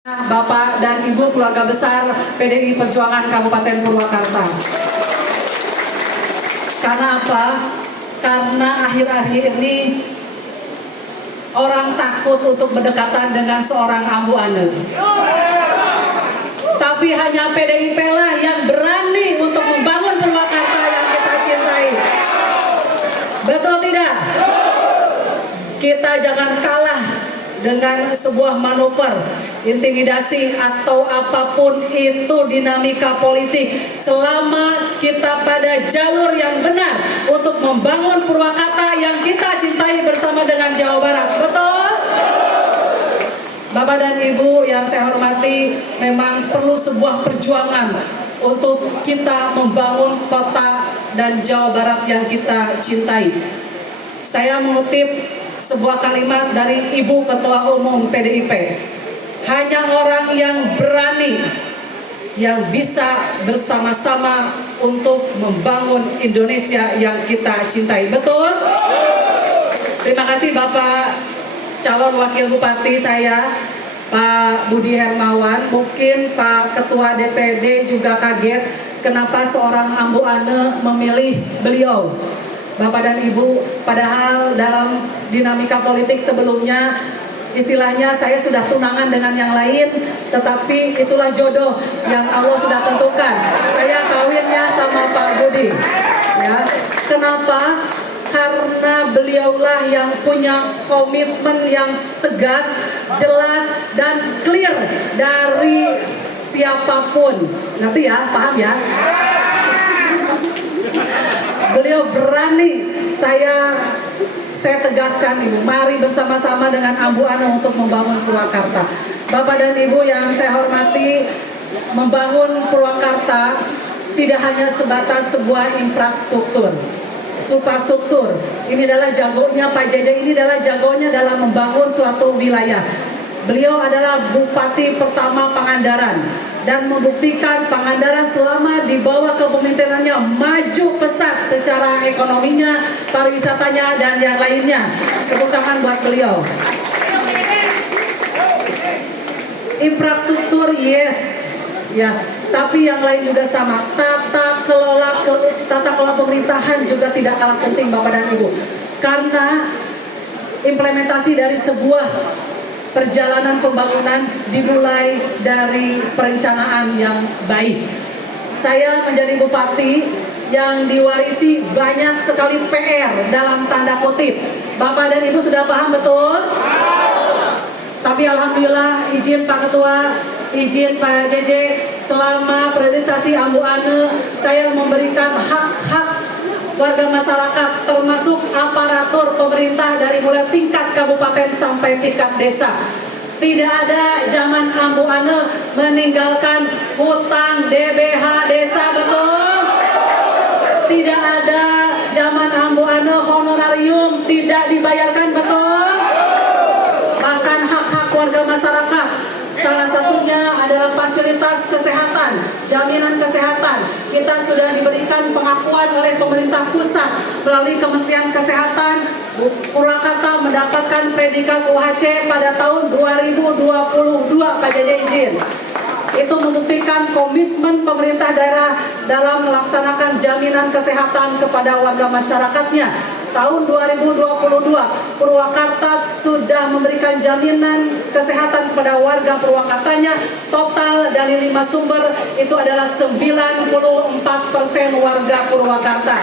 Bapak dan Ibu keluarga besar PDI Perjuangan Kabupaten Purwakarta. Karena apa? Karena akhir-akhir ini orang takut untuk berdekatan dengan seorang Ambu Ane. Tapi hanya PDIP lah yang berani untuk membangun Purwakarta yang kita cintai. Betul tidak? Kita jangan kalah dengan sebuah manuver, intimidasi atau apapun itu dinamika politik, selama kita pada jalur yang benar untuk membangun Purwakarta yang kita cintai bersama dengan Jawa Barat. Betul? Bapak dan Ibu yang saya hormati, memang perlu sebuah perjuangan untuk kita membangun kota dan Jawa Barat yang kita cintai. Saya mengutip sebuah kalimat dari Ibu Ketua Umum PDIP. Hanya orang yang berani yang bisa bersama-sama untuk membangun Indonesia yang kita cintai. Betul? Terima kasih Bapak calon wakil bupati saya, Pak Budi Hermawan. Mungkin Pak Ketua DPD juga kaget kenapa seorang Ambu Ane memilih beliau. Bapak dan Ibu, padahal dalam dinamika politik sebelumnya, istilahnya saya sudah tunangan dengan yang lain, tetapi itulah jodoh yang Allah sudah tentukan. Saya kawinnya sama Pak Budi. Ya. Kenapa? Karena beliaulah yang punya komitmen yang tegas, jelas, dan clear dari siapapun. Nanti ya, paham ya? Beliau berani, saya tegaskan Ibu, mari bersama-sama dengan Ambu Ane untuk membangun Purwakarta. Bapak dan Ibu yang saya hormati, membangun Purwakarta tidak hanya sebatas sebuah infrastruktur, suprastruktur. Ini adalah jagonya Pak JJ, ini adalah jagonya dalam membangun suatu wilayah. Beliau adalah Bupati pertama Pangandaran dan membuktikan Pangandaran selama di bawah kepemimpinannya maju pesat secara ekonominya, pariwisatanya, dan yang lainnya. Tepuk tangan buat beliau. Infrastruktur yes, ya, tapi yang lain juga sama. Tata kelola pemerintahan juga tidak kalah penting Bapak dan Ibu. Karena implementasi dari sebuah perjalanan pembangunan dimulai dari perencanaan yang baik. Saya menjadi bupati yang diwarisi banyak sekali PR dalam tanda kutip. Bapak dan Ibu sudah paham betul? Tapi alhamdulillah, izin Pak Ketua, izin Pak JJ, selama priorisasi Ambu Ane, saya memberikan hak-hak warga masyarakat termasuk aparatur pemerintah dari mulai tingkat kabupaten sampai tingkat desa. Tidak ada zaman Ambu Ane meninggalkan hutang DBH desa, betul? Tidak ada zaman Ambu Ane honorarium tidak dibayarkan, betul? Bahkan hak-hak warga masyarakat, salah satunya adalah fasilitas kesehatan, jaminan kesehatan. Kita sudah diberikan pengakuan oleh pemerintah pusat melalui Kementerian Kesehatan. Purwakarta mendapatkan predikat UHC pada tahun 2022, Pak JJ izin. Itu membuktikan komitmen pemerintah daerah dalam melaksanakan jaminan kesehatan kepada warga masyarakatnya. Tahun 2022, Purwakarta sudah memberikan jaminan kesehatan kepada warga Purwakartanya. Total dari 5 sumber itu adalah 94% warga Purwakarta.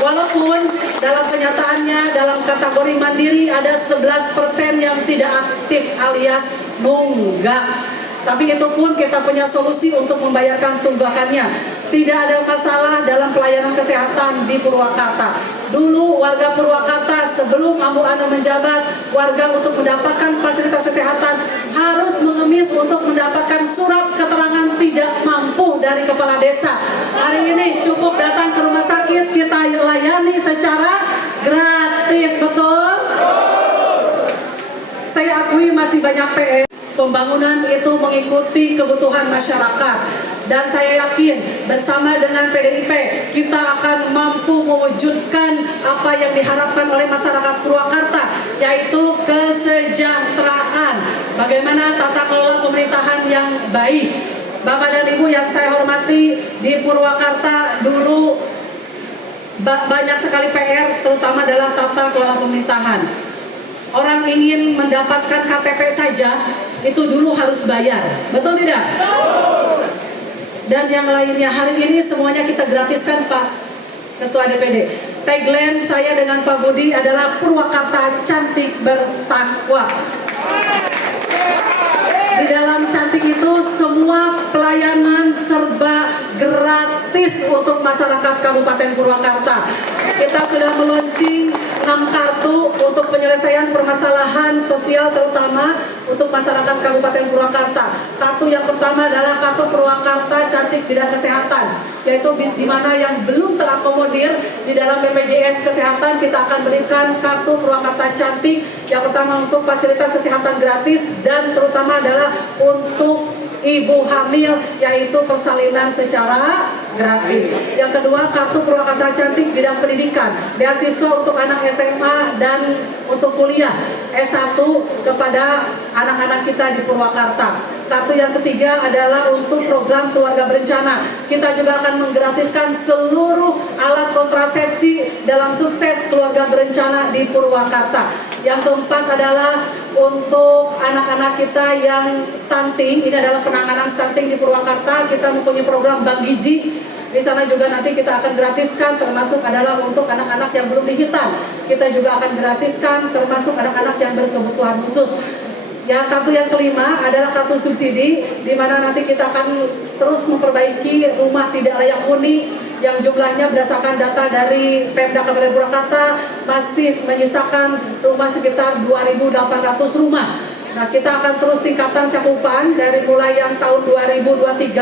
Walaupun dalam kenyataannya dalam kategori mandiri ada 11% yang tidak aktif alias nunggak. Tapi itu pun kita punya solusi untuk membayarkan tunggakannya. Tidak ada masalah dalam pelayanan kesehatan di Purwakarta. Dulu warga Purwakarta sebelum Ambu Ane menjabat, warga untuk mendapatkan fasilitas kesehatan harus mengemis untuk mendapatkan surat keterangan tidak mampu dari kepala desa. Hari ini cukup datang ke rumah sakit, kita layani secara gratis, betul? Saya akui masih banyak PR. Pembangunan itu mengikuti kebutuhan masyarakat. Dan saya yakin bersama dengan PDIP kita akan mampu mewujudkan apa yang diharapkan oleh masyarakat Purwakarta. yaitu kesejahteraan. Bagaimana tata kelola pemerintahan yang baik. Bapak dan Ibu yang saya hormati, di Purwakarta dulu banyak sekali PR, terutama adalah tata kelola pemerintahan. Orang ingin mendapatkan KTP saja, itu dulu harus bayar. Betul tidak? Dan yang lainnya, hari ini semuanya kita gratiskan, Pak Ketua DPD. Tagline saya dengan Pak Budi adalah Purwakarta cantik bertakwa. Di dalam cantik itu semua pelayanan serba gratis untuk masyarakat Kabupaten Purwakarta. Kita sudah meluncing 6 kartu untuk penyelesaian permasalahan sosial, terutama untuk masyarakat Kabupaten Purwakarta. Kartu yang pertama adalah kartu Purwakarta Cantik Bidang Kesehatan, yaitu di mana yang belum terakomodir di dalam BPJS Kesehatan, kita akan berikan kartu Purwakarta Cantik. Yang pertama untuk fasilitas kesehatan gratis, dan terutama adalah untuk ibu hamil, yaitu persalinan secara gratis. Yang kedua, kartu Purwakarta Cantik Bidang Pendidikan, beasiswa untuk anak SMA dan untuk kuliah S1 kepada anak-anak kita di Purwakarta. Kartu yang ketiga adalah untuk program keluarga berencana. Kita juga akan menggratiskan seluruh alat kontrasepsi dalam sukses keluarga berencana di Purwakarta. Yang keempat adalah untuk anak-anak kita yang stunting. Ini adalah penanganan stunting di Purwakarta. Kita mempunyai program Bank Gizi. Di sana juga nanti kita akan gratiskan, termasuk adalah untuk anak-anak yang belum dihitan. Kita juga akan gratiskan, termasuk anak-anak yang berkebutuhan khusus. Ya, kartu yang kelima adalah kartu subsidi, di mana nanti kita akan terus memperbaiki rumah tidak layak huni yang jumlahnya berdasarkan data dari Pemda Kabupaten Purwakarta masih menyisakan rumah sekitar 2.800 rumah. Nah, kita akan terus tingkatkan cakupan dari mulai yang tahun 2023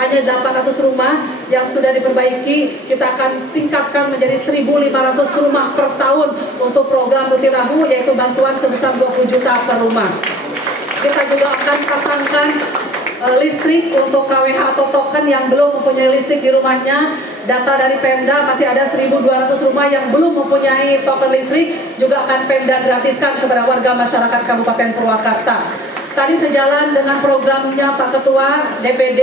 hanya 800 rumah yang sudah diperbaiki, kita akan tingkatkan menjadi 1.500 rumah per tahun untuk program Mutirahu, yaitu bantuan sebesar 20 juta per rumah. Kita juga akan pasangkan listrik untuk KWH atau token yang belum mempunyai listrik di rumahnya. Data dari Pemda masih ada 1.200 rumah yang belum mempunyai token listrik, juga akan Pemda gratiskan kepada warga masyarakat Kabupaten Purwakarta. Tadi sejalan dengan programnya Pak Ketua DPD,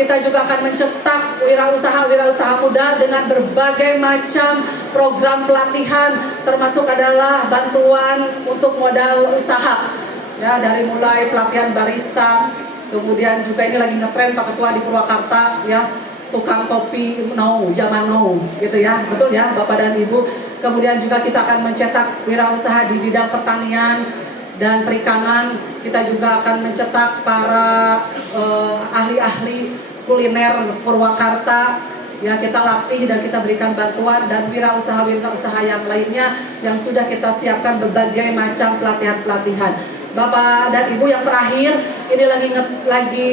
kita juga akan mencetak wirausaha muda dengan berbagai macam program pelatihan, termasuk adalah bantuan untuk modal usaha. Ya, dari mulai pelatihan barista, kemudian juga ini lagi ngetren Pak Ketua di Purwakarta, ya, tukang kopi zaman now gitu ya, betul ya Bapak dan Ibu. Kemudian juga kita akan mencetak wirausaha di bidang pertanian dan perikanan. Kita juga akan mencetak para ahli-ahli kuliner Purwakarta. Ya, kita latih dan kita berikan bantuan, dan wirausaha yang lainnya yang sudah kita siapkan berbagai macam pelatihan-pelatihan. Bapak dan Ibu, yang terakhir ini lagi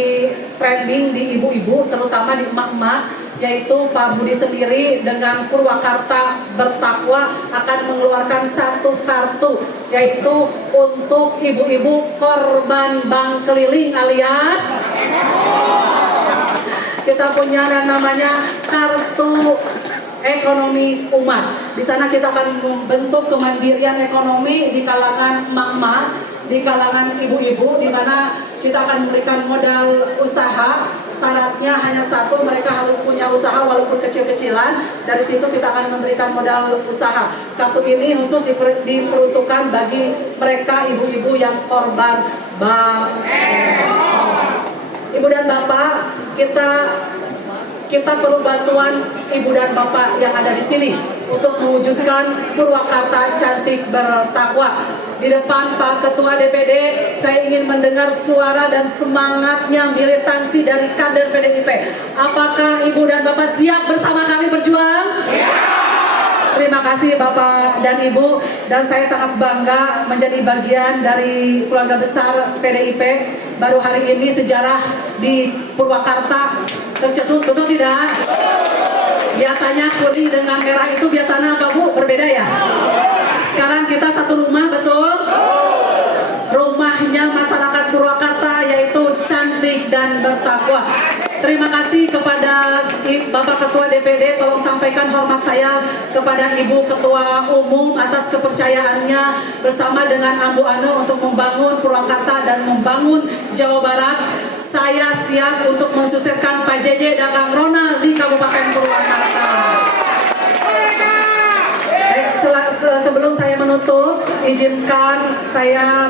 trending di ibu-ibu, terutama di emak-emak, yaitu Pak Budi sendiri dengan Purwakarta Bertakwa akan mengeluarkan satu kartu, yaitu untuk ibu-ibu korban bank keliling, alias kita punya yang namanya kartu ekonomi umat. Di sana kita akan membentuk kemandirian ekonomi di kalangan emak-emak, di kalangan ibu-ibu, di mana kita akan memberikan modal usaha. Syaratnya hanya satu, mereka harus punya usaha walaupun kecil-kecilan. Dari situ kita akan memberikan modal usaha. Kartu ini khusus diperuntukkan bagi mereka ibu-ibu yang korban bank. Ibu dan Bapak, kita perlu bantuan Ibu dan Bapak yang ada di sini untuk mewujudkan Purwakarta Cantik Bertakwa. Di depan Pak Ketua DPD, saya ingin mendengar suara dan semangatnya militansi dari kader PDIP. Apakah Ibu dan Bapak siap bersama kami berjuang? Terima kasih Bapak dan Ibu, dan saya sangat bangga menjadi bagian dari keluarga besar PDIP. Baru hari ini sejarah di Purwakarta tercetus, betul tidak? Biasanya kuning dengan merah itu biasanya apa Bu? Berbeda ya? Sekarang kita satu rumah, betul? Rumahnya masyarakat Purwakarta, yaitu cantik dan bertakwa. Terima kasih kepada Bapak Ketua DPD, tolong sampaikan hormat saya kepada Ibu Ketua Umum atas kepercayaannya bersama dengan Ambu Anu untuk membangun Purwakarta dan membangun Jawa Barat. Saya siap untuk mensukseskan Pak JJ dan Kang Ronald di Kabupaten Purwakarta. Sebelum saya menutup, izinkan saya